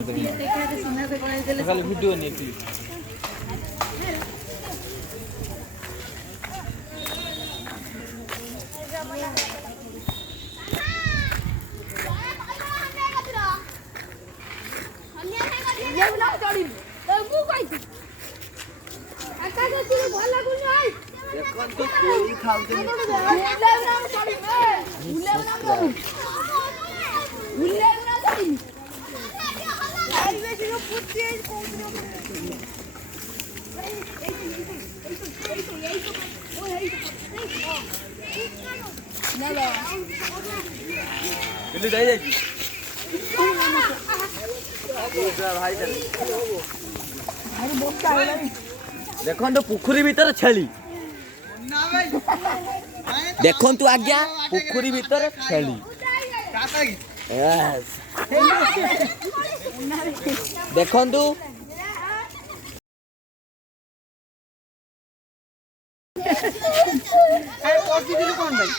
खाली वीडियो नहीं थी देखन तो कोई खाते बिल्ली जाई जाई भाई देखन तो पुखरी भीतर छेली देखन तू आज्ञा पुखरी भीतर छेली यस देखन तू कौन भाई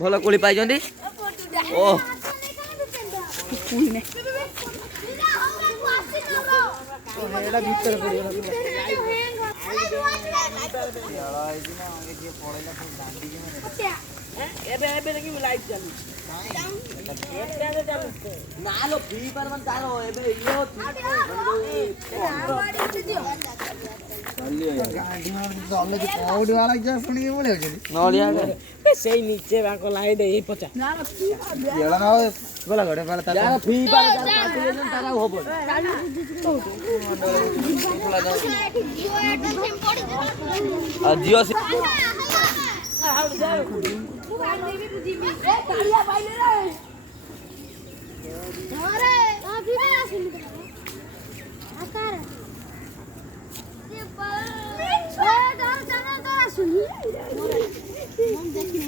भल कोली पाई ओ एडा भीतर पड़ियो एबे एबे देखि लाइव चालू ना लो फ्री पर मन चालो एबे यो गाड़ी में चले जो पौड़ी वाला जा सुनी के बोले छली नलिया के सेई नीचे बाको लाई दे ई पचा ना येला ना बोला गडे वाला ता यार फ्री पर काटी ले तारा होबो जियो से तालिया पाइले रे अरे अभी ना सुन आकार ये पर ए दार चैनल तो सुनी हम देखिए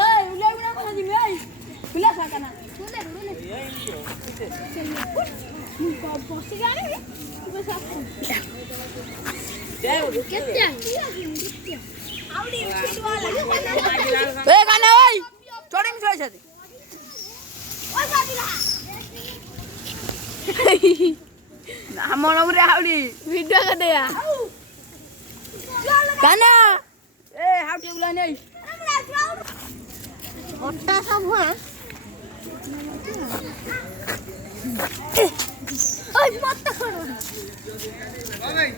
ए उले उले को दी भाई पिला साकना उले उले को पोस्ट गाने बस आप कितना आवडी फिटवाला ए गाना ओय चोडिंग जोय छे ओ सादिला ना मन रे आवडी वीडियो कर दे या गाना ए हाउटी उला नहीं ओटा सब है ओय मत करो भाई